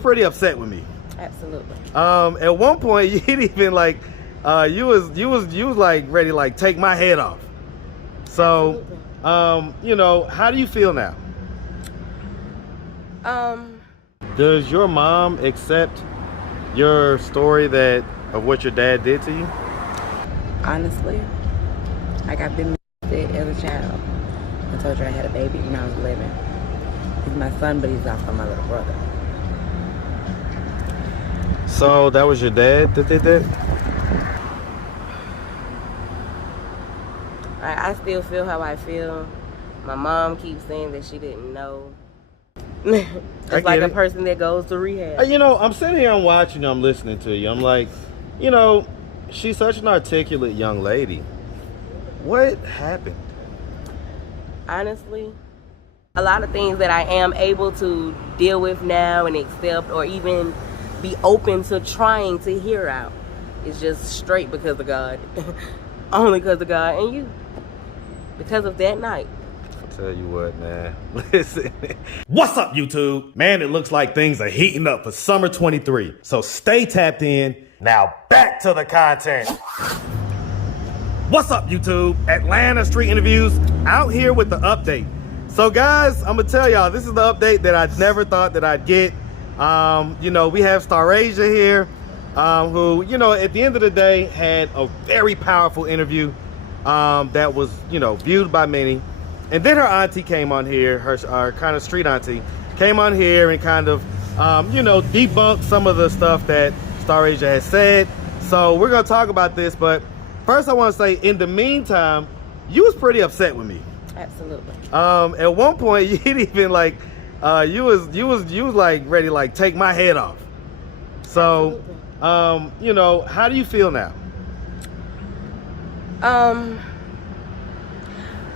pretty upset with me. Absolutely. At one point, you didn't even like, you was like ready to like take my head off. So, you know, how do you feel now? Does your mom accept your story of what your dad did to you? Honestly, like I've been molested as a child. I told you I had a baby when I was 11. He's my son, but he's also my little brother. So that was your dad that did that? I still feel how I feel. My mom keeps saying that she didn't know. It's like a person that goes to rehab. You know, I'm sitting here, I'm watching you, I'm listening to you. I'm like, you know, she's such an articulate young lady. What happened? Honestly, a lot of things that I am able to deal with now and accept or even be open to trying to hear out is just straight because of God. Only because of God and you. Because of that night. Tell you what, man. Listen. What's up, YouTube? Man, it looks like things are heating up for summer 23. So stay tapped in. Now back to the content. What's up, YouTube? Atlanta Street Interviews out here with the update. So guys, I'm gonna tell y'all, this is the update that I never thought that I'd get. You know, we have Starasia here, who, you know, at the end of the day had a very powerful interview that was, you know, viewed by many. And then her auntie came on here, her kind of street auntie, came on here and kind of, you know, debunked some of the stuff that Starasia has said. So we're gonna talk about this, but first I wanna say, in the meantime, you was pretty upset with me. Absolutely. At one point, you didn't even like, you was like ready to like take my head off. So, you know, how do you feel now?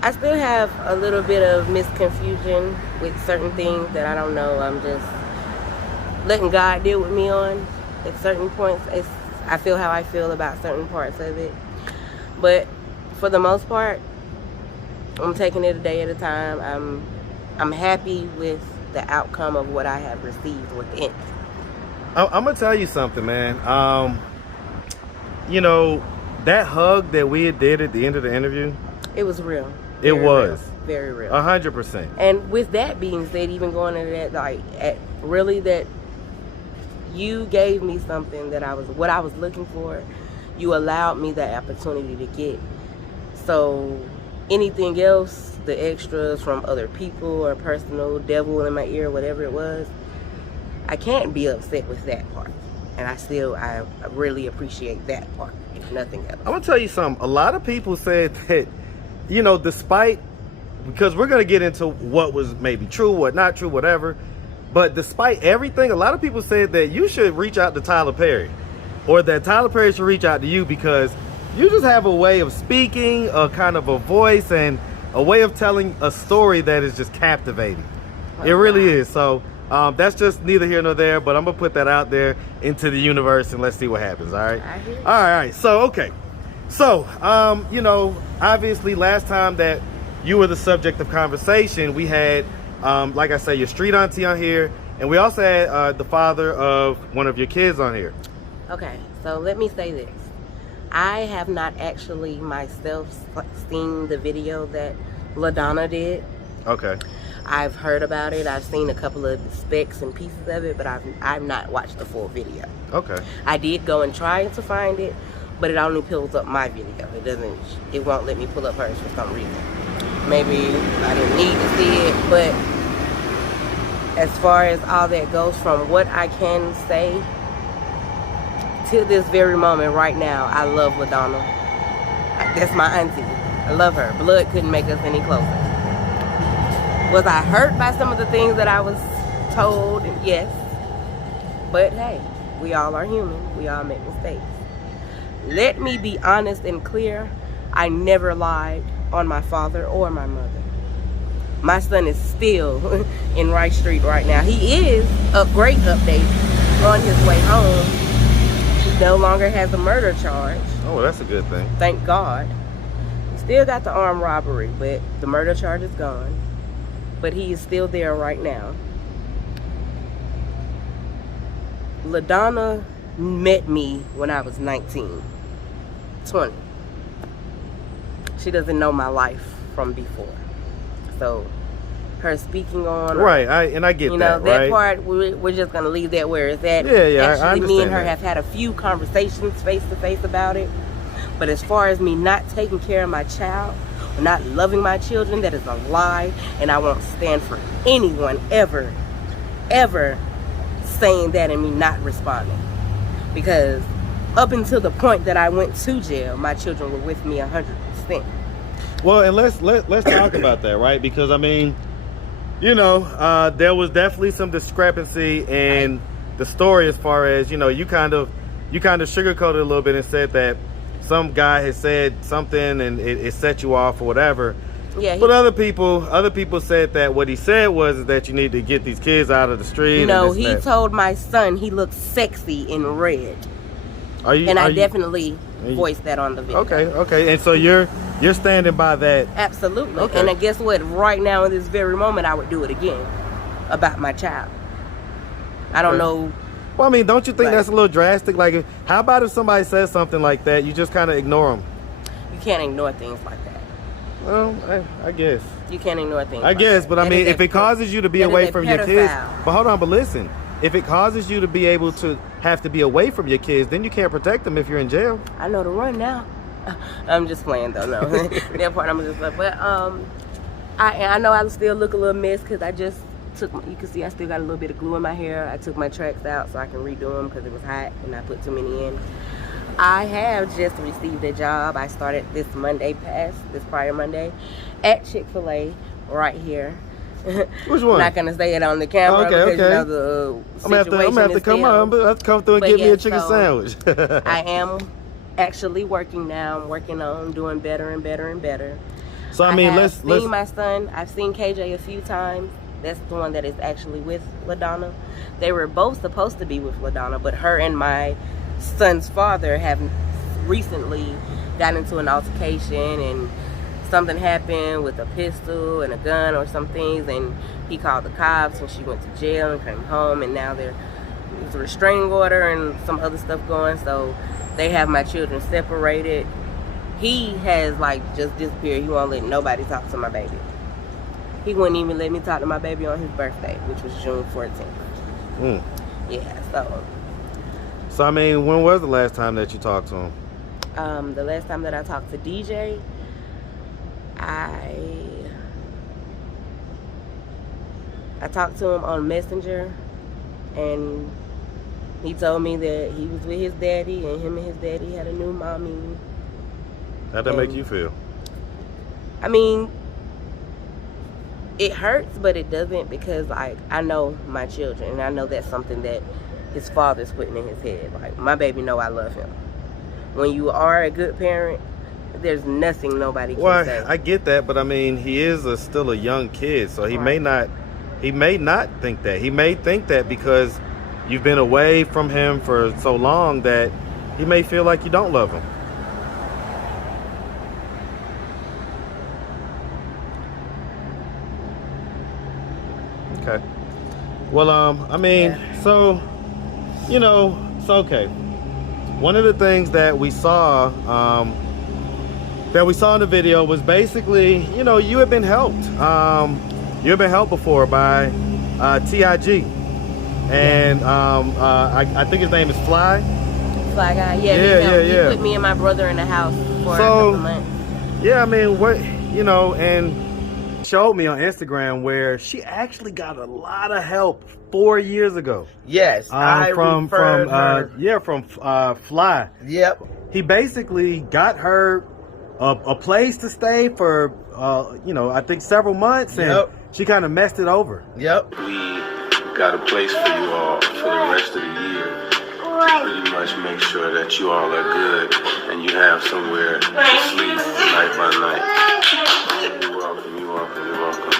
I still have a little bit of misconfusion with certain things that I don't know. I'm just letting God deal with me on at certain points. I feel how I feel about certain parts of it. But for the most part, I'm taking it a day at a time. I'm happy with the outcome of what I have received within. I'm gonna tell you something, man. You know, that hug that we did at the end of the interview, it was real. It was very real. 100%. And with that being said, even going into that, like, really, that you gave me something that what I was looking for. You allowed me that opportunity to get. So anything else, the extras from other people or personal devil in my ear, whatever it was, I can't be upset with that part. And I really appreciate that part, if nothing else. I'm gonna tell you something. A lot of people said that, you know, because we're gonna get into what was maybe true, what not true, whatever. But despite everything, a lot of people said that you should reach out to Tyler Perry, or that Tyler Perry should reach out to you, because you just have a way of speaking, a kind of a voice, and a way of telling a story that is just captivating. It really is. So that's just neither here nor there, but I'm gonna put that out there into the universe and let's see what happens. All right. All right. So, okay. So, you know, obviously last time that you were the subject of conversation, we had, like I say, your street auntie on here, and we also had the father of one of your kids on here. Okay, so let me say this. I have not actually myself seen the video that LaDonna did. Okay. I've heard about it. I've seen a couple of specs and pieces of it, but I've not watched the full video. Okay. I did go and try to find it, but it only pulls up my video. It won't let me pull up hers for some reason. Maybe I didn't need to see it, but as far as all that goes, from what I can say to this very moment right now, I love LaDonna. That's my auntie. I love her. Blood couldn't make us any closer. Was I hurt by some of the things that I was told? Yes. But hey, we all are human. We all make mistakes. Let me be honest and clear. I never lied on my father or my mother. My son is still in Wright Street right now. He is, a great update, on his way home. He no longer has a murder charge. Oh, well, that's a good thing. Thank God. He still got the armed robbery, but the murder charge is gone. But he is still there right now. LaDonna met me when I was 19, 20. She doesn't know my life from before. So her speaking on right, I get you that, know, that right? part we're just gonna leave that where it's at. Yeah, I actually me and her understand have had a few conversations face to face about it, but as far as me not taking care of my child or not loving my children, that is a lie, and I won't stand for anyone ever saying that and me not responding, because up until the point that I went to jail, my children were with me 100%. Well, and let's talk about that, right? Because I mean, you know, there was definitely some discrepancy in the story as far as, you know, you kind of sugarcoated a little bit and said that some guy had said something and it set you off or whatever. Yeah, but other people said that what he said was that you need to get these kids out of the street. No, and he told my son he looked sexy in red. I definitely voiced that on the video. Okay. And so you're standing by that. Absolutely. Okay. And guess what? Right now in this very moment, I would do it again about my child. I don't know. Well, I mean, don't you think that's a little drastic? Like, how about if somebody says something like that, you just kind of ignore them? You can't ignore things like that. Well, I guess. You can't ignore things I guess, but I mean, if it causes you to be away from your kids. But hold on, but listen. If it causes you to be able to have to be away from your kids, then you can't protect them if you're in jail. I know the run now. I'm just playing though, no. That part I'm just like, but I know I still look a little messed because I just took, you can see I still got a little bit of glue in my hair. I took my tracks out so I can redo them because it was hot and I put too many in. I have just received a job. I started this prior Monday, at Chick-fil-A right here. Which one? I'm not gonna say it on the camera because you know the situation I'm gonna have to come on. I'm gonna have to come through and get me a chicken sandwich. I am actually working now. I'm working on doing better and better and better. So I mean, let's see my son. I've seen KJ a few times. That's the one that is actually with LaDonna. They were both supposed to be with LaDonna, but her and my son's father have recently got into an altercation and something happened with a pistol and a gun or some things, and he called the cops and she went to jail and came home, and now there's a restraining order and some other stuff going, so they have my children separated. He has like just disappeared. He won't let nobody talk to my baby. He wouldn't even let me talk to my baby on his birthday, which was June 14th. Yeah, so I mean, when was the last time that you talked to him? The last time that I talked to DJ, I talked to him on Messenger, and he told me that he was with his daddy and him and his daddy had a new mommy. How'd that make you feel? I mean, it hurts, but it doesn't, because like I know my children and I know that's something that his father's putting in his head. Like, my baby know I love him. When you are a good parent, there's nothing nobody can say. I get that, but I mean, he is still a young kid, so he may not think that. He may think that because you've been away from him for so long that he may feel like you don't love him. Okay. Well, I mean, so, you know, it's okay. One of the things that we saw in the video was basically, you know, you had been helped. You had been helped before by TIG. And I think his name is Fly. Fly Guy, yeah. He put me and my brother in the house for a couple months. Yeah, I mean, and showed me on Instagram where she actually got a lot of help 4 years ago. Yes, from Fly. Yep. He basically got her a place to stay for I think several months, and she kind of messed it over. Yep. We got a place for you all for the rest of the year. Pretty much make sure that you all are good and you have somewhere to sleep night by night. You're welcome, you're welcome, you're welcome.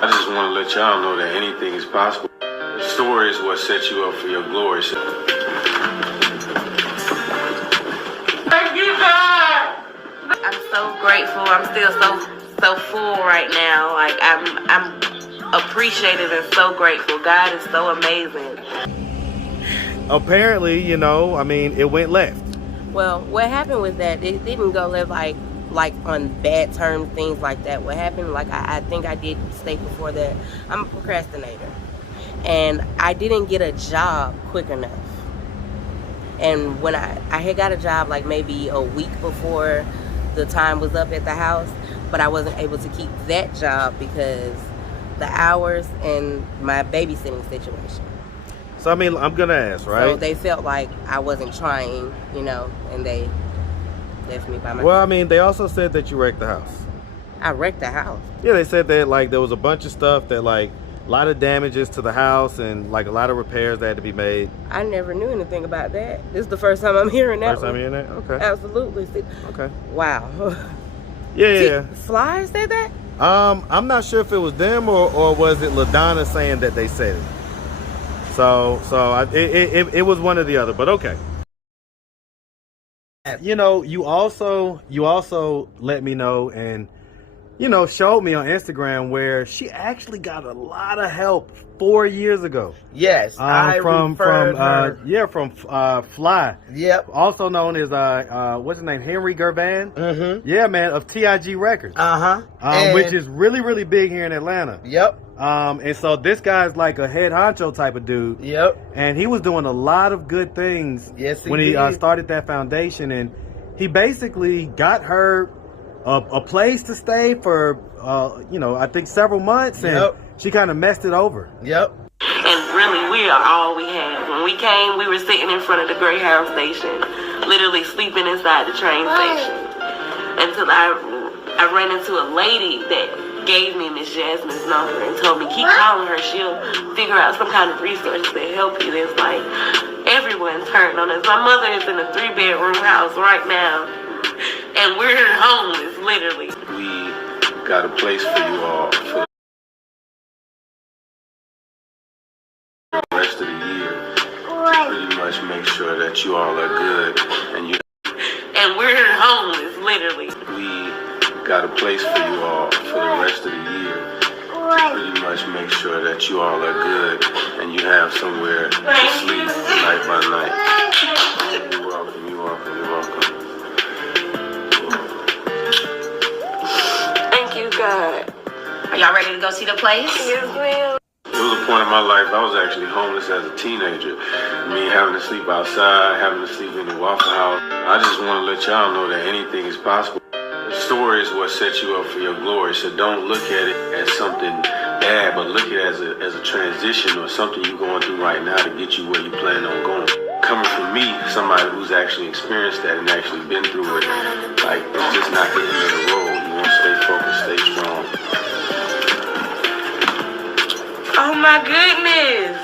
I just want to let y'all know that anything is possible. The story is what sets you up for your glory. Thank you, God. I'm so grateful. I'm still so full right now. Like I'm appreciative and so grateful. God is so amazing. Apparently, you know, I mean, it went left. Well, what happened was that it didn't go left like on bad terms, things like that. What happened, like I think I did state before that I'm a procrastinator, and I didn't get a job quick enough. And when I had got a job like maybe a week before the time was up at the house, but I wasn't able to keep that job because the hours and my babysitting situation. So, I mean, I'm going to ask, right? So they felt like I wasn't trying, you know, and they left me by myself. Well, I mean, they also said that you wrecked the house. I wrecked the house. Yeah, they said that, like, there was a bunch of stuff that, like, a lot of damages to the house and, like, a lot of repairs that had to be made. I never knew anything about that. This is the first time I'm hearing that. First time hearing that? Okay. Absolutely. Okay. Wow. Yeah. Fly said that? I'm not sure if it was them or was it LaDonna saying that they said it. So it was one or the other, but okay. You know, you also let me know and, you know, showed me on Instagram where she actually got a lot of help 4 years ago. Yes, I referred her. From Fly. Yep. Also known as what's his name, Henry Gervan. Mm-hmm. Yeah, man, of TIG Records. Which is really, really big here in Atlanta. Yep. And so this guy's like a head honcho type of dude. Yep. And he was doing a lot of good things. Yes, when he started that foundation, and he basically got her a place to stay for you know, I think several months, and she kind of messed it over. Yep. And really, we are all we have. When we came, we were sitting in front of the Greyhound station, literally sleeping inside the train station, until I ran into a lady that gave me Miss Jasmine's number and told me, keep calling her, she'll figure out some kind of resource to help you. It's like everyone turned on us. My mother is in a 3-bedroom house right now, and we're homeless, literally. We got a place for you all for the rest of the year. Pretty much make sure that you all are good and we're homeless, literally. We got a place for you all for the rest of the year. Pretty much make sure that you all are good and you have somewhere to sleep night by night. You're welcome, you're welcome, you're welcome. Thank you, God. Are y'all ready to go see the place? Yes, ma'am. It was a point in my life I was actually homeless as a teenager. Me having to sleep outside, having to sleep in the Waffle House. I just want to let y'all know that anything is possible. The story is what sets you up for your glory. So don't look at it as something bad, but look at it as a transition or something you're going through right now to get you where you plan on going. Coming from me, somebody who's actually experienced that and actually been through it, like, it's just not the end of the road. You want to stay focused, stay strong. Oh my goodness.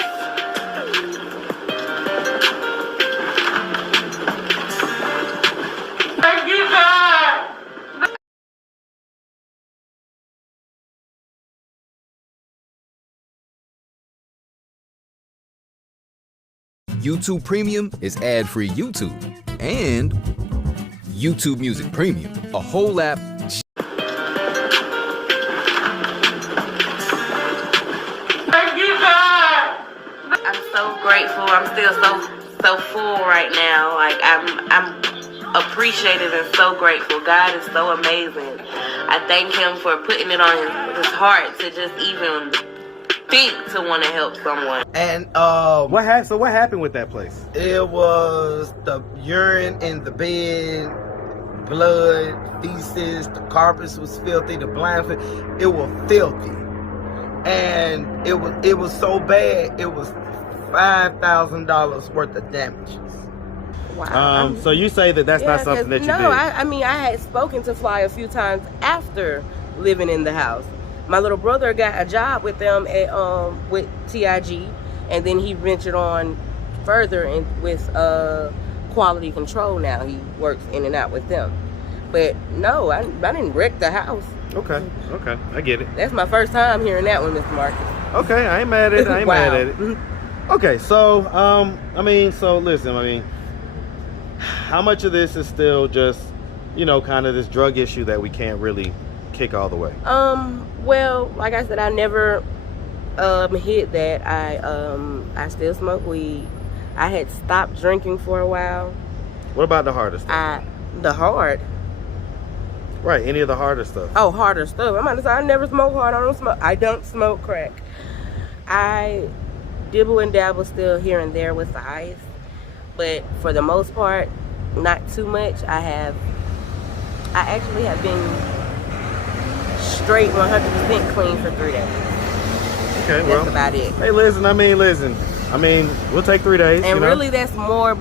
Thank you, God. YouTube Premium is ad-free YouTube. And YouTube Music Premium, a whole app. I'm so grateful. I'm still so full right now. Like I'm appreciative and so grateful. God is so amazing. I thank him for putting it on his heart to just even think to want to help someone. And What happened with that place? it was the urine in the bed, blood, feces, the carpets was filthy, the blinds, it was filthy. And it was so bad, it was $5,000 worth of damages. Wow. So you say that's not something that you did? No, I mean, I had spoken to Fly a few times after living in the house. My little brother got a job with them at with TIG, and then he ventured on further with quality control. Now he works in and out with them. But no, I didn't wreck the house. Okay, I get it. That's my first time hearing that one, Mr. Marcus. Okay, I ain't mad at it. Mad at it. Okay, so listen, how much of this is still just, you know, kind of this drug issue that we can't really kick all the way? Well, like I said, I never hit that I still smoke weed. I had stopped drinking for a while. What about the harder stuff? The hard. Right, any of the harder stuff. Oh, harder stuff. I'm about to say I never smoke hard. I don't smoke crack. I dibble and dabble still here and there with the ice, but for the most part, not too much. I actually have been straight 100% clean for 3 days. Okay, well, that's about it. Hey, listen. We'll take 3 days. And really, that's more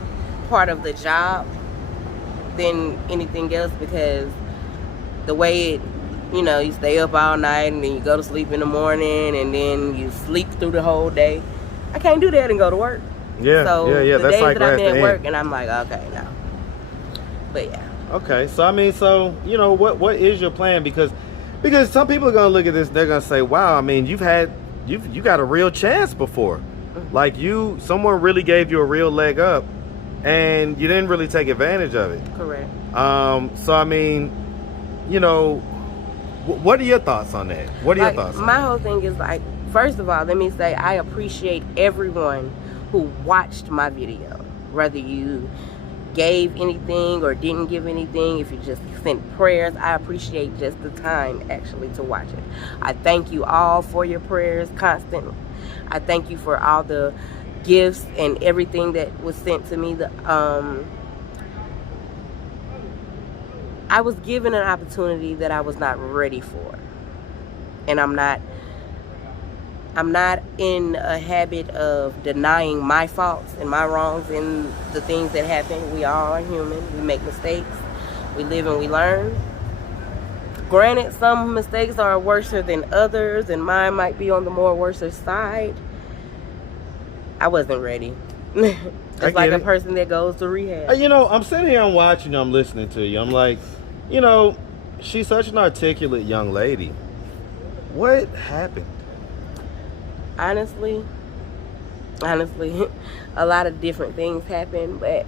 part of the job than anything else, because the way it, you stay up all night and then you go to sleep in the morning and then you sleep through the whole day. I can't do that and go to work. Yeah, so yeah. The That's days like that I'm at work and I'm like, okay, no. But yeah. Okay, so what is your plan? Because some people are gonna look at this, they're gonna say, wow, you got a real chance before. Mm-hmm. Like someone really gave you a real leg up and you didn't really take advantage of it. Correct. What are your thoughts on that? What are your thoughts on my that? whole thing is like, first of all, let me say I appreciate everyone who watched my video, whether you gave anything or didn't give anything, if you just sent prayers. I appreciate just the time actually to watch it. I thank you all for your prayers constantly. I thank you for all the gifts and everything that was sent to me. I was given an opportunity that I was not ready for, and I'm not in a habit of denying my faults and my wrongs and the things that happen. We all are human. We make mistakes. We live and we learn. Granted, some mistakes are worse than others, and mine might be on the more worse side. I wasn't ready. It's like a person that goes to rehab. I'm sitting here, I'm watching you, I'm listening to you. I'm like, she's such an articulate young lady. What happened? Honestly, a lot of different things happen, but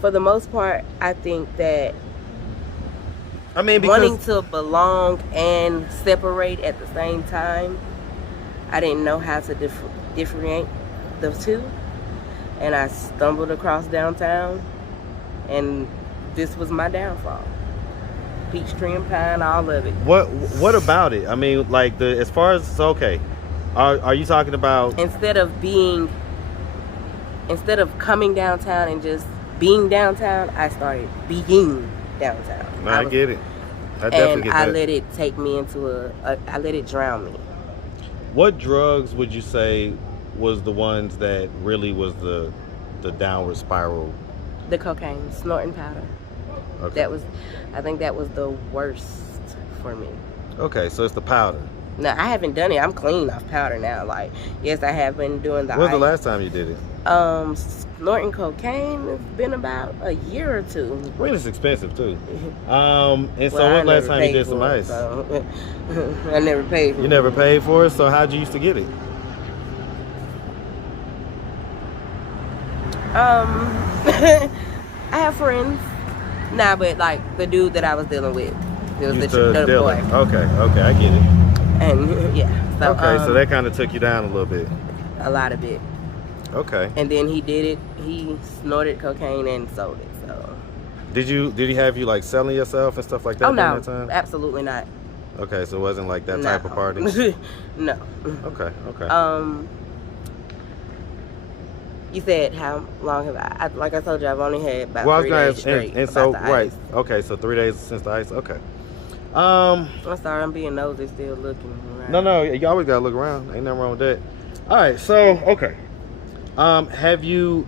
for the most part, I think that wanting to belong and separate at the same time, I didn't know how to differentiate the two, and I stumbled across downtown, and this was my downfall. Peachtree and pine, all of it. What about it? As far as okay, are you talking about instead of coming downtown and just being downtown, I started being downtown. I get it. I definitely get that. I let it take me into I let it drown me. What drugs would you say was the ones that really was the downward spiral? The cocaine, snorting powder. Okay. I think that was the worst for me. Okay, so it's the powder. No, I haven't done it. I'm clean off powder now. Like, yes, I have been doing the When was the last time you did it? Snorting cocaine, it's been about a year or two. It's expensive too. And so when last time you did some ice? So I never paid for it. You never paid for it? So how'd you used to get it? I have friends. Nah, but like the dude that I was dealing with, it was the boy. Okay, I get it. And yeah, so okay, so that kind of took you down a little bit. A lot of it. Okay. And then he did it. He snorted cocaine and sold it. So. Did he have you like selling yourself and stuff like that? Oh no, during that time? absolutely not. Okay, so it wasn't like that type of party. No. Okay. You said how long have I? Like I told you, I've only had about 3 days straight. And so right. Okay, so 3 days since the ice. Okay. I'm sorry, I'm being nosy, still looking around. No, you always gotta look around. Ain't nothing wrong with that. All right, so okay. Have you?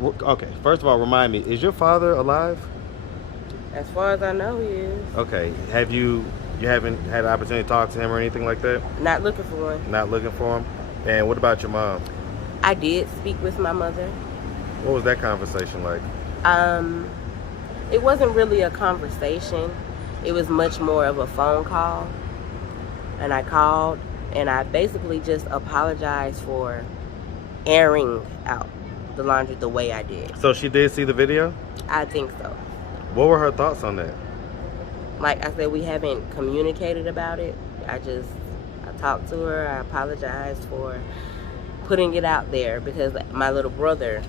Okay, first of all, remind me: is your father alive? As far as I know, he is. Okay. You haven't had an opportunity to talk to him or anything like that? Not looking for one. Not looking for him. And what about your mom? I did speak with my mother. What was that conversation like? It wasn't really a conversation. It was much more of a phone call. And I called and I basically just apologized for airing out the laundry the way I did. So she did see the video? I think so. What were her thoughts on that? Like I said, we haven't communicated about it. I talked to her. I apologized for putting it out there because my little brother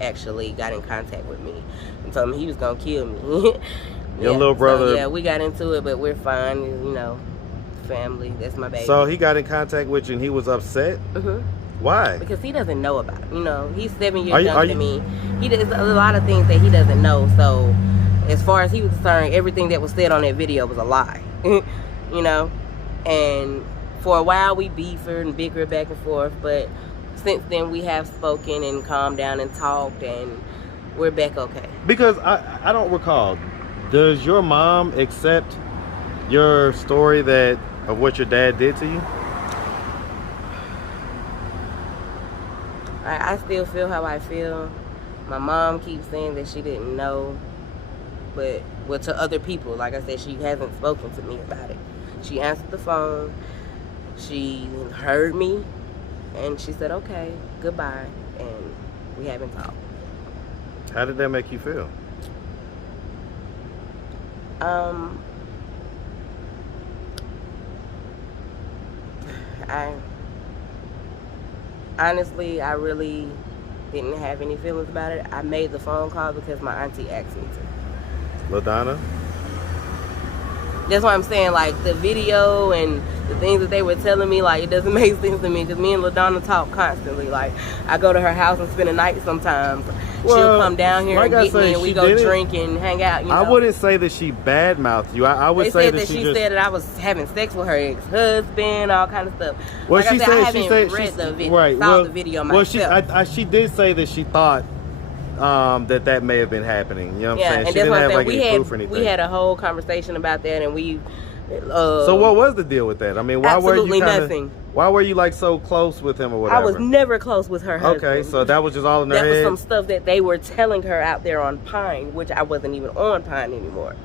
actually got in contact with me and told me he was gonna kill me. Your little brother. So, yeah, we got into it, but we're fine. You know, family. That's my baby. So he got in contact with you and he was upset? Mm-hmm. Why? Because he doesn't know about it. You know, he's 7 years younger than me. He does a lot of things that he doesn't know. So as far as he was concerned, everything that was said on that video was a lie. You know? And for a while we beefed and bickered back and forth, but since then we have spoken and calmed down and talked, and we're back okay. Because I don't recall, does your mom accept your story of what your dad did to you? I still feel how I feel. My mom keeps saying that she didn't know, but to other people, like I said, she hasn't spoken to me about it. She answered the phone, she heard me, and she said, okay, goodbye, and we haven't talked. How did that make you feel? Honestly, I really didn't have any feelings about it. I made the phone call because my auntie asked me to. LaDonna? That's why I'm saying, like, the video and the things that they were telling me, like, it doesn't make sense to me because me and LaDonna talk constantly. Like, I go to her house and spend a night sometimes. Well, she'll come down here like and get me, and we go drink and hang out. You know? I wouldn't say that she badmouthed you. I would say that she said that I was having sex with her ex-husband, all kind of stuff. Well, like she I said, I haven't read the video, right. saw the video myself. Well, she did say that she thought that may have been happening. You know what I'm saying? And She didn't have like any any proof or anything. We had a whole conversation about that, and we. So what was the deal with that? I mean, why were you nothing. Why were you like so close with him or whatever? I was never close with her husband. Okay, so that was just all in her head? head? That was some stuff that they were telling her out there on Pine, which I wasn't even on Pine anymore.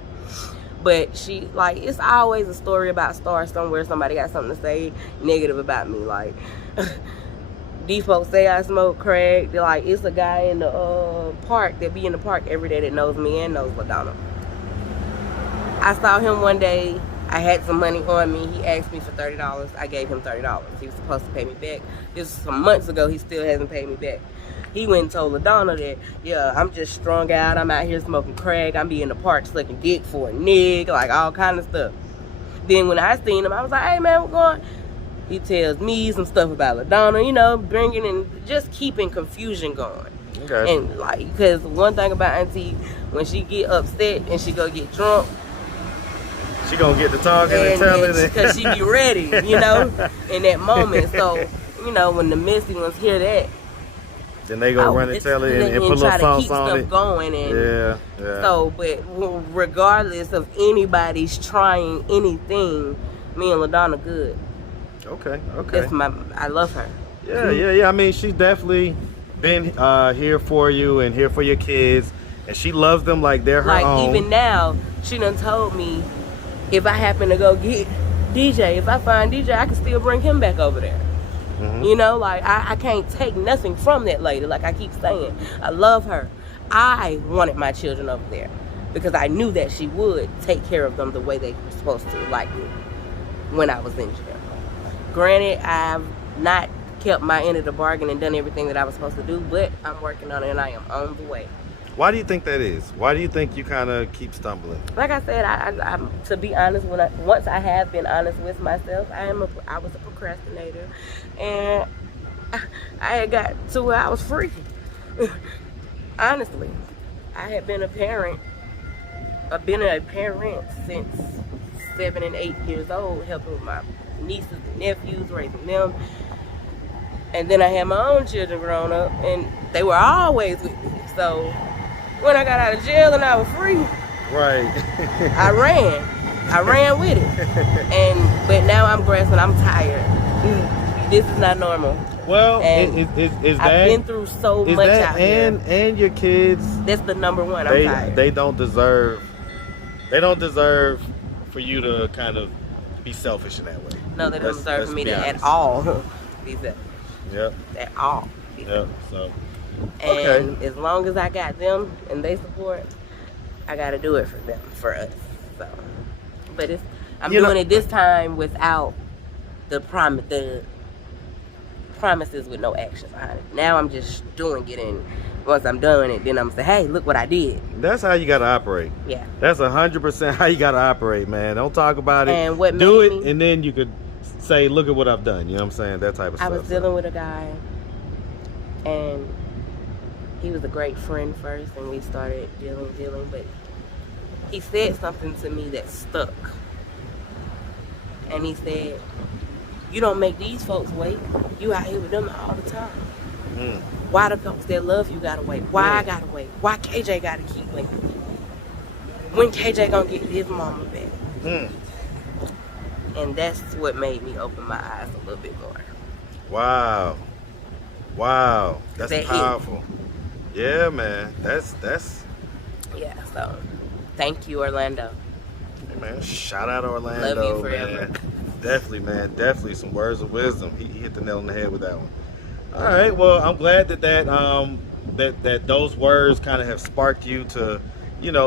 But she, like, it's always a story about Star somewhere. Somebody got something to say negative about me. Like, these folks say I smoke crack. They're like, it's a guy in the park that be in the park every day that knows me and knows LaDonna. I saw him one day. I had some money on me. He asked me for $30. I gave him $30. He was supposed to pay me back. This was some months ago. He still hasn't paid me back. He went and told LaDonna that, yeah, I'm just strung out. I'm out here smoking crack. I'm be in the park sucking dick for a nigga, like all kind of stuff. Then when I seen him, I was like, hey, man, what's going on? He tells me some stuff about LaDonna, you know, bringing and just keeping confusion going. Okay. And, like, because one thing about Auntie, when she get upset and she go get drunk, she gonna get to talking and telling it. Because she be ready, you know, in that moment. So, you know, when the messy ones hear that, then they go run and tell it and put a little sauce on it. Going and yeah. So, but regardless of anybody's trying anything, me and LaDonna good. Okay. That's I love her. Yeah. I mean, she's definitely been here for you and here for your kids, and she loves them like they're her own. Like, even now, she done told me, if I happen to go get DJ, if I find DJ, I can still bring him back over there. Mm-hmm. You know, like, I can't take nothing from that lady. Like I keep saying, I love her. I wanted my children over there because I knew that she would take care of them the way they were supposed to, like me, when I was in jail. Granted, I've not kept my end of the bargain and done everything that I was supposed to do, but I'm working on it and I am on the way. Why do you think that is? Why do you think you kind of keep stumbling? Like I said, I'm to be honest, once I have been honest with myself, I was a procrastinator, and I had got to where I was free. Honestly, I had been a parent. I've been a parent since 7 and 8 years old, helping with my nieces and nephews, raising them. And then I had my own children grown up, and they were always with me. So when I got out of jail and I was free, right, I ran with it. But now I'm grasping. I'm tired. This is not normal. Well, and is that, I've been through so much out here. And your kids, that's the number one. I'm tired. They don't deserve for you to kind of be selfish in that way. No, they don't deserve for me to at all be selfish. Yep. At all. Yep. So. And as long as I got them and they support, I got to do it for them, for us. So, but I'm doing it this time without the promises with no action behind it. Now I'm just doing it, and once I'm done it, then I'm saying, hey, look what I did. That's how you gotta operate. Yeah. That's 100% how you gotta operate, man. Don't talk about it. And what do made it, me, and then you could say, look at what I've done. You know what I'm saying? That type of stuff. I was dealing with a guy, and he was a great friend first, and we started dealing, but he said something to me that stuck. And he said, you don't make these folks wait. You out here with them all the time. Why the folks that love you gotta wait? Why I gotta wait? Why KJ gotta keep waiting? When KJ gonna get his mama back? And that's what made me open my eyes a little bit more. Wow. That's powerful. Yeah, man. That's Yeah, so thank you, Orlando. Hey, man, shout out Orlando. Love you forever. Man. Definitely, man. Definitely some words of wisdom. He hit the nail on the head with that one. All right. Well, I'm glad that those words kind of have sparked you to,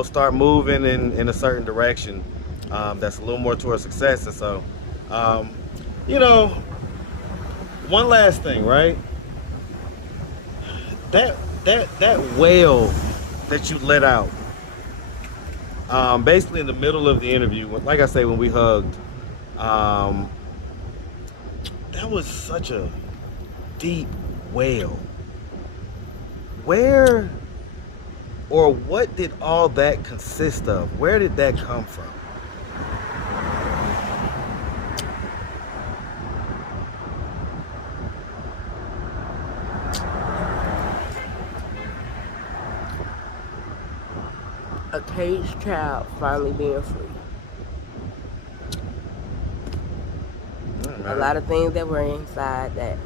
start moving in a certain direction. That's a little more towards success. And so, one last thing, right? That wail that you let out, basically in the middle of the interview, like I say, when we hugged, that was such a deep wail. Where or what did all that consist of? Where did that come from? A caged child finally being free. A lot of things that were inside that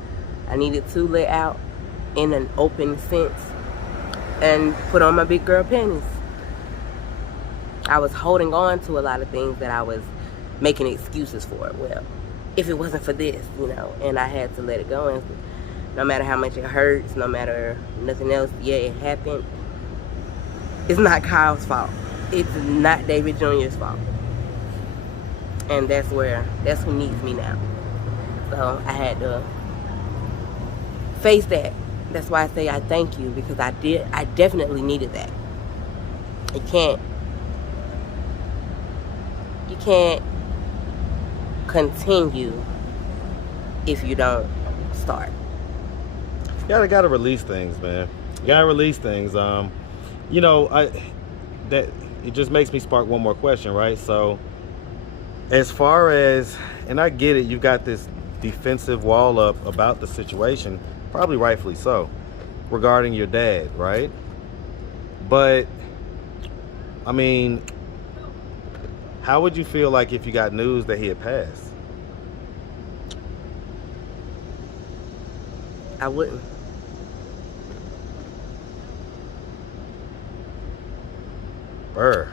I needed to let out in an open sense and put on my big girl panties. I was holding on to a lot of things that I was making excuses for. Well, if it wasn't for this, and I had to let it go. And no matter how much it hurts, no matter nothing else, yeah, it happened. It's not Kyle's fault. It's not David Jr.'s fault. And that's who needs me now. So I had to face that. That's why I say I thank you, because I definitely needed that. You can't continue if you don't start. You gotta release things, man. You gotta release things. It just makes me spark one more question, right? So, as far as, and I get it, you've got this defensive wall up about the situation, probably rightfully so, regarding your dad, right? But, I mean, how would you feel like if you got news that he had passed? I wouldn't.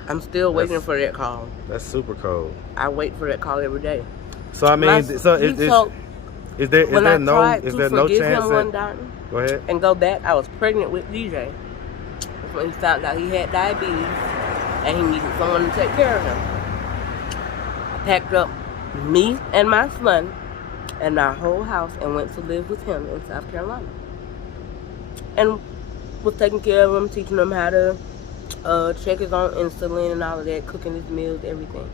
I'm still waiting for that call. That's super cold. I wait for that call every day. So I mean, is there no chance that? Go ahead. And go back. I was pregnant with DJ. That's when he found out he had diabetes, and he needed someone to take care of him. I packed up me and my son and our whole house and went to live with him in South Carolina. And was taking care of him, teaching him how to check his own insulin and all of that, cooking his meals, everything.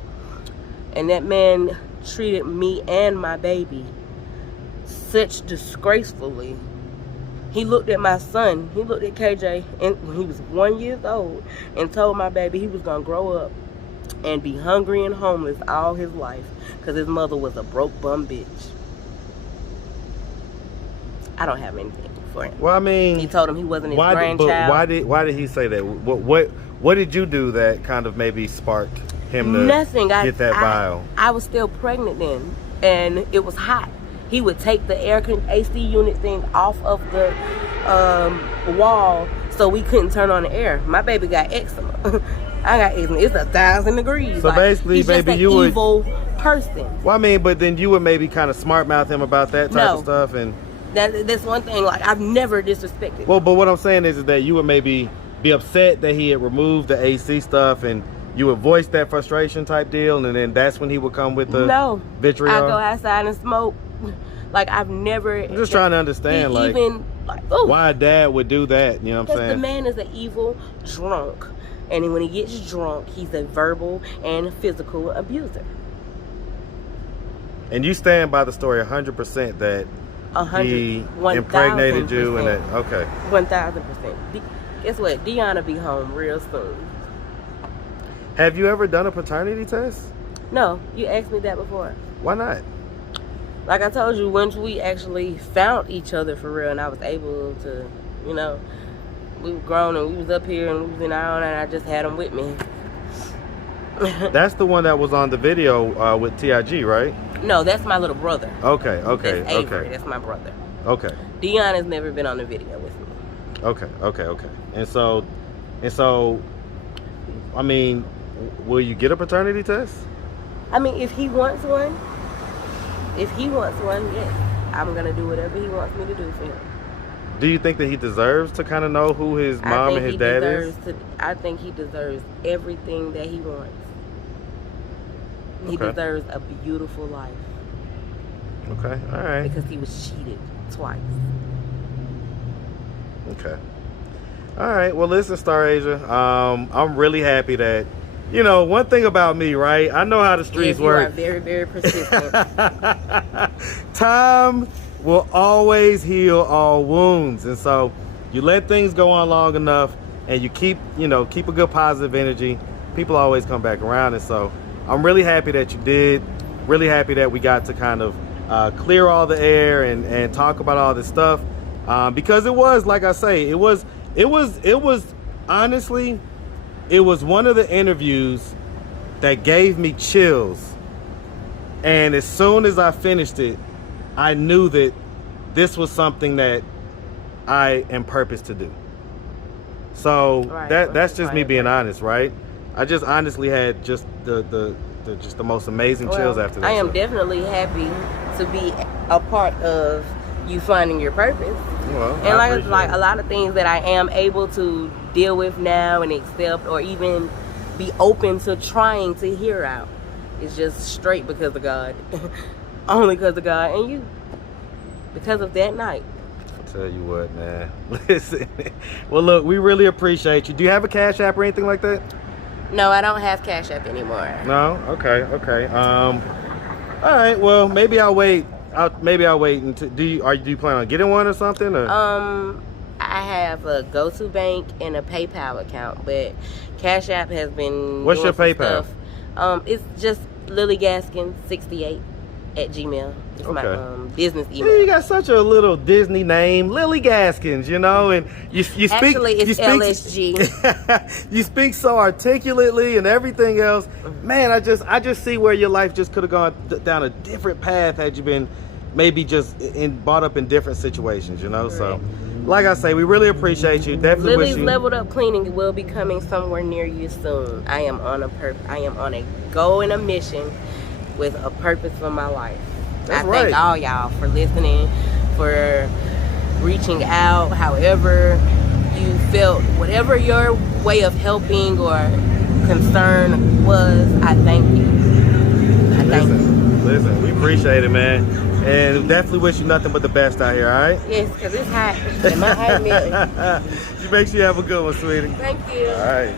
And that man treated me and my baby such disgracefully. He looked at my son, he looked at KJ when he was 1 year old, and told my baby he was gonna grow up and be hungry and homeless all his life because his mother was a broke bum bitch. I don't have anything for him. Well, I mean, he told him he wasn't his grandchild. Why did he say that? What did you do that kind of maybe sparked him to get that vial? I was still pregnant then, and it was hot. He would take the AC unit thing off of the wall so we couldn't turn on the air. My baby got eczema. I got eczema. It's 1,000 degrees. So basically, he's baby, just you would evil person. Well, I mean, but then you would maybe kind of smart mouth him about that type of stuff, and that's one thing. Like, I've never disrespected. Well, but what I'm saying is that you would maybe be upset that he had removed the AC stuff and you would voice that frustration type deal, and then that's when he would come with the No. vitriol? I go outside and smoke. Like, I've never... I'm just trying to understand, like, even, ooh, why a dad would do that, you know what I'm because saying? the man is an evil drunk. And when he gets drunk, he's a verbal and physical abuser. And you stand by the story 100% that he 1,000%. impregnated you and that, okay. 1,000%. Guess what? Deanna be home real soon. Have you ever done a paternity test? No, you asked me that before. Why not? Like I told you, once we actually found each other for real and I was able to, you know, we were grown and we was up here and we was in our own and I just had him with me. That's the one that was on the video with TIG, right? No, that's my little brother. Okay, okay, That's Avery. okay. That's my brother. Okay. Dion has never been on the video with me. Okay, okay, okay. And so, I mean, will you get a paternity test? I mean, if he wants one, yes. I'm going to do whatever he wants me to do for him. Do you think that he deserves to kind of know who his mom and his dad is? I think he deserves everything that he wants. He Okay. deserves a beautiful life. Okay, all right. Because he was cheated twice. Okay. All right. Well, listen, Star Asia. I'm really happy that, you know, one thing about me, right? I know how the streets You work. are very, very persistent. Time will always heal all wounds, and so you let things go on long enough, and you keep a good positive energy. People always come back around, and so I'm really happy that you did. Really happy that we got to kind of clear all the air and talk about all this stuff, because it was, like I say, it was honestly, it was one of the interviews that gave me chills. And as soon as I finished it, I knew that this was something that I am purposed to do. So Right. that's just me being honest, right? I just honestly had just the most amazing chills after that. I am so. definitely happy to be a part of you finding your purpose. Well, And I like appreciate a lot of things that I am able to deal with now and accept, or even be open to trying to hear out, it's just straight because of God. Only because of God and you. Because of that night. I'll tell you what, man. Listen. Well, look, we really appreciate you. Do you have a Cash App or anything like that? No, I don't have Cash App anymore. No? Okay. All right. Well, maybe I'll wait. Maybe I'll wait until. Do you plan on getting one or something? Or? I have a GoTo Bank and a PayPal account, but Cash App has been. What's doing your some PayPal? Stuff. It's just lilygaskin68@gmail. It's my business email. Yeah, you got such a little Disney name, Lily Gaskins, you know, and you speak. Actually, it's you speak, LSG. You speak so articulately and everything else. Man, I just see where your life just could have gone down a different path had you been maybe just brought up in different situations, you know. So, like I say, we really appreciate you. Definitely Lily's wish you. Leveled Up Cleaning will be coming somewhere near you soon. I am on a goal and a mission with a purpose for my life. That's I right. thank all y'all for listening, for reaching out, however you felt, whatever your way of helping or concern was. I thank you. I thank you. Listen, we appreciate it, man. And definitely wish you nothing but the best out here, all right? Yes, because it's hot. And my eye melting. You make sure you have a good one, sweetie. Thank you. All right.